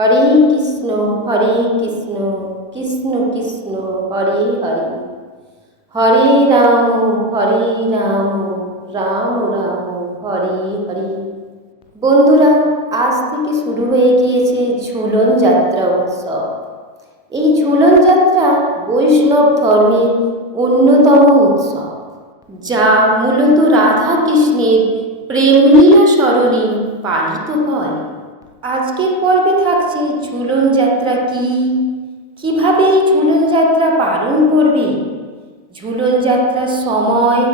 হরে কৃষ্ণ হরে কৃষ্ণ কৃষ্ণ কৃষ্ণ, হরে হরে। হরে রাম হরে রাম রাম রাম, হরে হরে। বন্ধুরা, আজ থেকে শুরু হয়ে গিয়েছে ঝুলন যাত্রা উৎসব। এই ঝুলন যাত্রা বৈষ্ণব ধর্মের অন্যতম উৎসব, যা মূলত রাধা কৃষ্ণের প্রেমলীলা স্মরণে পালিত হয়। আজকের পর্বে থাকছে ঝুলন যাত্রা কি? কীভাবে এই ঝুলন যাত্রা পালন করবে? ঝুলন যাত্রার সময়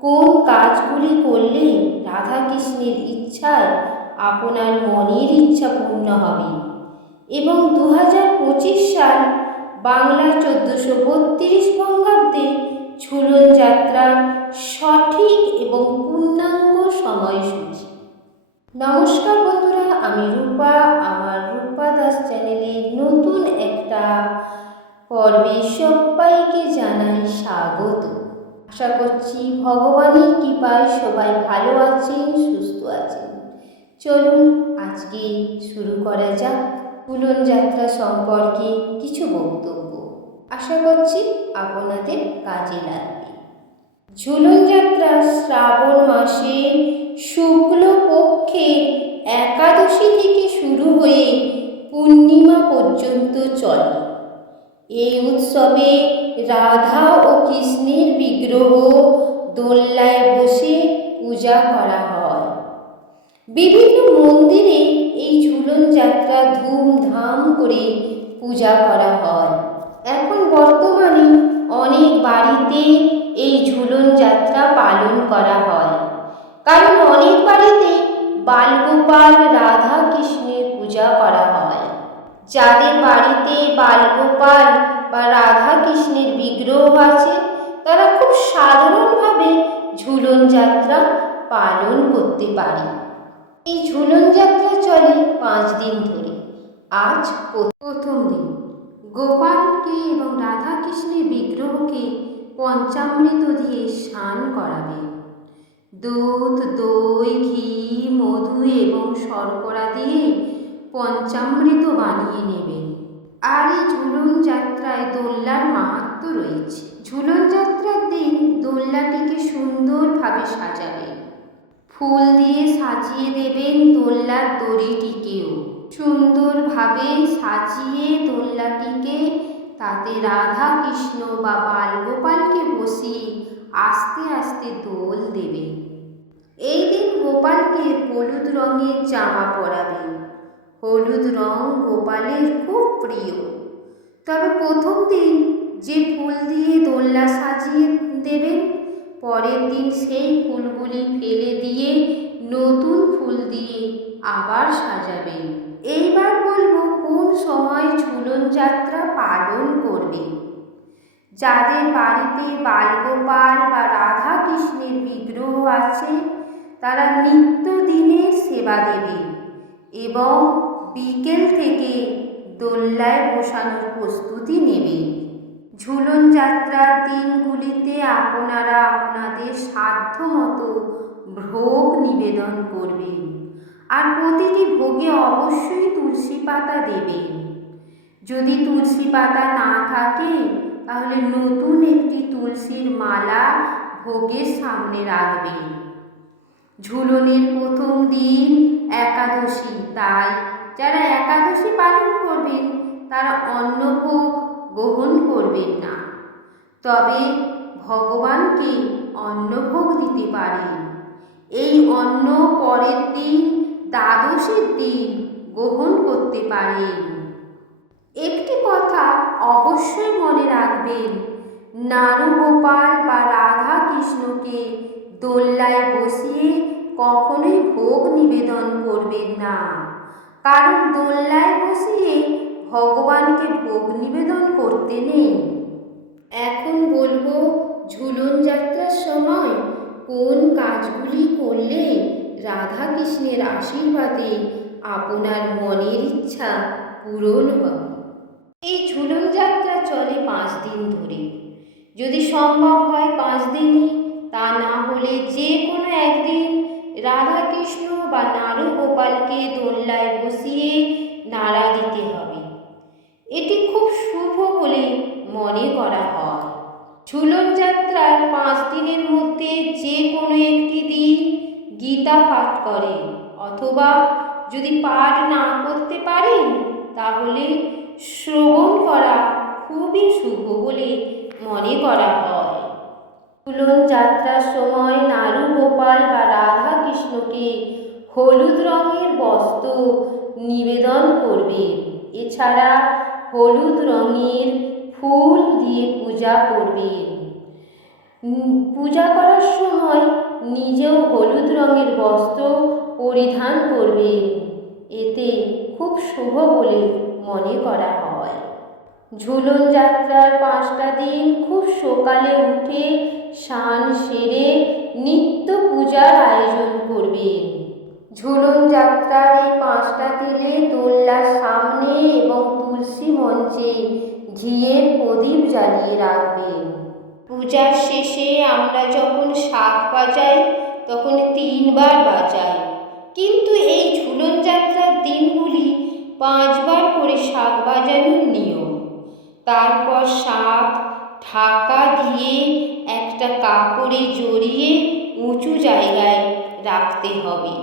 কোন কাজগুলি করলে রাধা কৃষ্ণের ইচ্ছায় আপনার মনের ইচ্ছা পূর্ণ হবে? এবং দু পঁচিশ সাল বাংলা চোদ্দোশো বত্রিশ বঙ্গাব্দে ঝুলন যাত্রার সঠিক এবং পূর্ণাঙ্গ সময়সূচি। নমস্কার বন্ধুরা আমি রূপা, আমার রূপা দাস চ্যানেলে নতুন একটা পর্বে সবাইকে জানাই স্বাগত। আশা করছি ভগবানের কৃপায় সবাই ভালো আছেন, সুস্থ আছেন। চলুন আজকে শুরু করা যাক ফুলন যাত্রা সম্পর্কে কিছু বক্তব্য। আশা করছি আপনাদের কাজে লাগবে। ঝুলন যাত্রা শ্রাবণ মাসে শুক্ল পক্ষের একাদশী থেকে শুরু হয়ে পূর্ণিমা পর্যন্ত চলে। এই উৎসবে রাধা ও কৃষ্ণের বিগ্রহ দোল্লায় বসে পূজা করা হয়। বিভিন্ন মন্দিরে এই ঝুলন যাত্রা ধুমধাম করে পূজা করা হয়। এখন বর্তমানে অনেক বাড়িতে এই ঝুলন যাত্রা পালন করা হয়। কারণ অনেক বাড়িতে বালগোপাল রাধা কৃষ্ণের পূজা করা হয়। যাদের বাড়িতে বালগোপাল বা রাধা কৃষ্ণের বিগ্রহ আছে, তারা খুব সাধারণভাবে ঝুলন যাত্রা পালন করতে পারে। এই ঝুলন যাত্রা চলে পাঁচ দিন ধরে। আজ প্রথম দিন। গোপালকে এবং রাধা কৃষ্ণের বিগ্রহকে পঞ্চামৃত দিয়ে স্নান করাবে। দুধ, দই, ঘি, মধু এবং শর্করা দিয়ে পঞ্চামৃত বানিয়ে নেবেন আর এই ঝুলন যাত্রায় দোল্লার মাহাত্ম রয়েছে। ঝুলন যাত্রার দিন দোল্লাটিকে সুন্দরভাবে সাজাবেন ফুল দিয়ে সাজিয়ে দেবেন দোল্লার দড়িটিকেও। সুন্দরভাবে সাজিয়ে দোল্লাটিকে, তাতে রাধা কৃষ্ণ বা বালগোপালকে বসিয়ে আস্তে আস্তে দোল দেবে। এই দিন গোপালকে হলুদ রঙের জামা পরাবে। হলুদ রং গোপালের খুব প্রিয়। তবে প্রথম দিন যে ফুল দিয়ে দোল্লা সাজিয়ে দেবেন, পরের দিন সেই ফুলগুলি ফুল দিয়ে আবার সাজাবেন। এইবার বলব কোন সময় ঝুলন যাত্রা পালন করবে। যাদের বাড়িতে বালগোপাল বা রাধা কৃষ্ণের বিগ্রহ আছে, তারা নিত্যদিনের সেবা দেবে এবং বিকেল থেকে দোল্লায় বসানোর প্রস্তুতি নেবে। ঝুলন যাত্রার দিনগুলিতে আপনারা আপনাদের সাধ্য মতো ভোগ নিবেদন করবেন। আর প্রতিটি ভোগে অবশ্যই তুলসী পাতা দেবেন যদি তুলসী পাতা না থাকে, তাহলে নতুন একটি তুলসীর মালা ভোগের সামনে রাখবেন ঝুলনের প্রথম দিন একাদশী, তাই যারা একাদশী পালন করবেন, তারা অন্নভোগ গ্রহণ করবেন না। তবে ভগবানকে অন্নভোগ দিতে পারেন। এই অন্ন পরের দিন দ্বাদশীর দিন গ্রহণ করতে পারেন একটি কথা অবশ্যই মনে রাখবেন, নারুগোপাল বা রাধা কৃষ্ণকে দোল্লায় বসিয়ে কখনোই ভোগ নিবেদন করবেন না। কারণ দোল্লায় বসিয়ে ভগবানকে ভোগ নিবেদন করতে নেই। এখন বলব, ঝুলন যাত্রার সময় কোন কাজগুলি করলে রাধাকৃষ্ণের আশীর্বাদে আপনার মনের ইচ্ছা পূরণ হবে। এই ঝুলন যাত্রা চলে পাঁচ দিন ধরে। যদি সম্ভব হয় পাঁচ দিনই, তা না হলে যে কোনো একদিন রাধাকৃষ্ণ বা নারু গোপালকে দোল্লায় বসিয়ে নাড়া দিতে হবে। এটি খুব শুভ বলে মনে করা হয়। ঝুলন যাত্রার পাঁচ দিনের মধ্যে পাঠ করেন। অথবা যদি পাঠ না করতে পারেন, তাহলে শ্রবণ করা খুবই শুভ বলে মনে করা হয়। ঝুলন যাত্রার সময় নারু গোপাল বা রাধা কৃষ্ণকে হলুদ রঙের বস্ত্র নিবেদন করবে এছাড়া হলুদ রঙের ফুল দিয়ে পূজা করবে পূজা করার সময় নিজেও হলুদ রঙের বস্ত্র পরিধান করবে। এতে খুব শুভ বলে মনে করা হয়। ঝুলন যাত্রার পাঁচটা দিন খুব সকালে উঠে স্নান সেরে নিত্য পূজার আয়োজন করবেন ঝুলন যাত্রার এই পাঁচটা দিনে দোল্লার সামনে এবং তুলসী মঞ্চে ঘিয়ের প্রদীপ জ্বালিয়ে রাখবেন পূজার শেষে আমরা যখন শাক বাজাই, তখন তিনবার বাজাই। কিন্তু এই ঝুলন যাত্রার দিনগুলি পাঁচবার করে শাক বাজানোর নিয়ম। তারপর শাক ঢাকা দিয়ে একটা কাপড়ে জড়িয়ে উঁচু জায়গায় রাখতে হবে।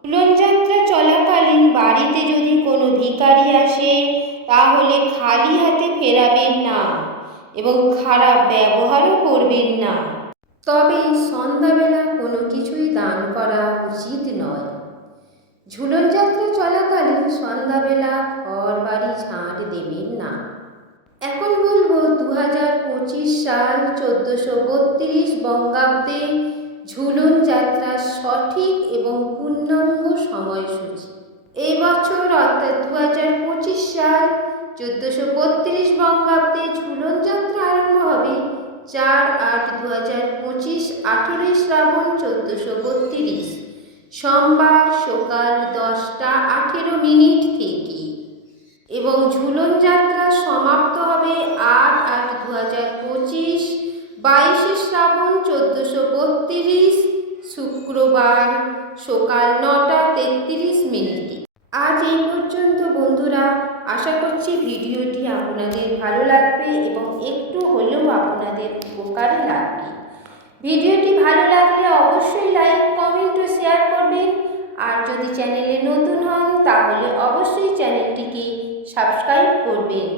ঝুলন যাত্রা চলাকালীন বাড়িতে যদি কোনো ভিখারি আসে, তাহলে খালি হাতে ফেরাবেন না। এবং খারাপ ব্যবহারও করবেন না। তবে সন্ধ্যাবেলা কোনো কিছুই দান করা উচিত নয়। ঝুলন যাত্রা চলাকালীন সন্ধ্যাবেলা ঘর বাড়ি ঝাঁট দেবেন না। এখন বলব দু হাজার পঁচিশ সাল চোদ্দোশো বত্রিশ বঙ্গাব্দে ঝুলন যাত্রার সঠিক এবং পূর্ণাঙ্গ সময়সূচি। এই বছর অর্থাৎ দু হাজার পঁচিশ সাল চোদ্দোশো বত্রিশ বঙ্গাব্দে ঝুলন যাত্রা আরম্ভ হবে চার আট দু হাজার পঁচিশ আঠেরোই শ্রাবণ চোদ্দোশো বত্রিশ। সোমবার সকাল দশটা আঠেরো মিনিট থেকে। এবং ঝুলন যাত্রা সমাপ্ত হবে আট আট দু হাজার পঁচিশ বাইশে শ্রাবণ চোদ্দোশো বত্রিশ, শুক্রবার সকাল নটা তেত্রিশ মিনিটে। আজ এই পর্যন্ত বন্ধুরা আশা করছি ভিডিওটি আপনাদের ভালো লাগবে এবং একটু হলেও আপনাদের উপকারে লাগবে। ভিডিওটি ভালো লাগলে অবশ্যই লাইক, কমেন্ট ও শেয়ার করবেন। আর যদি চ্যানেলে নতুন হন, তাহলে অবশ্যই চ্যানেলটিকে সাবস্ক্রাইব করবেন।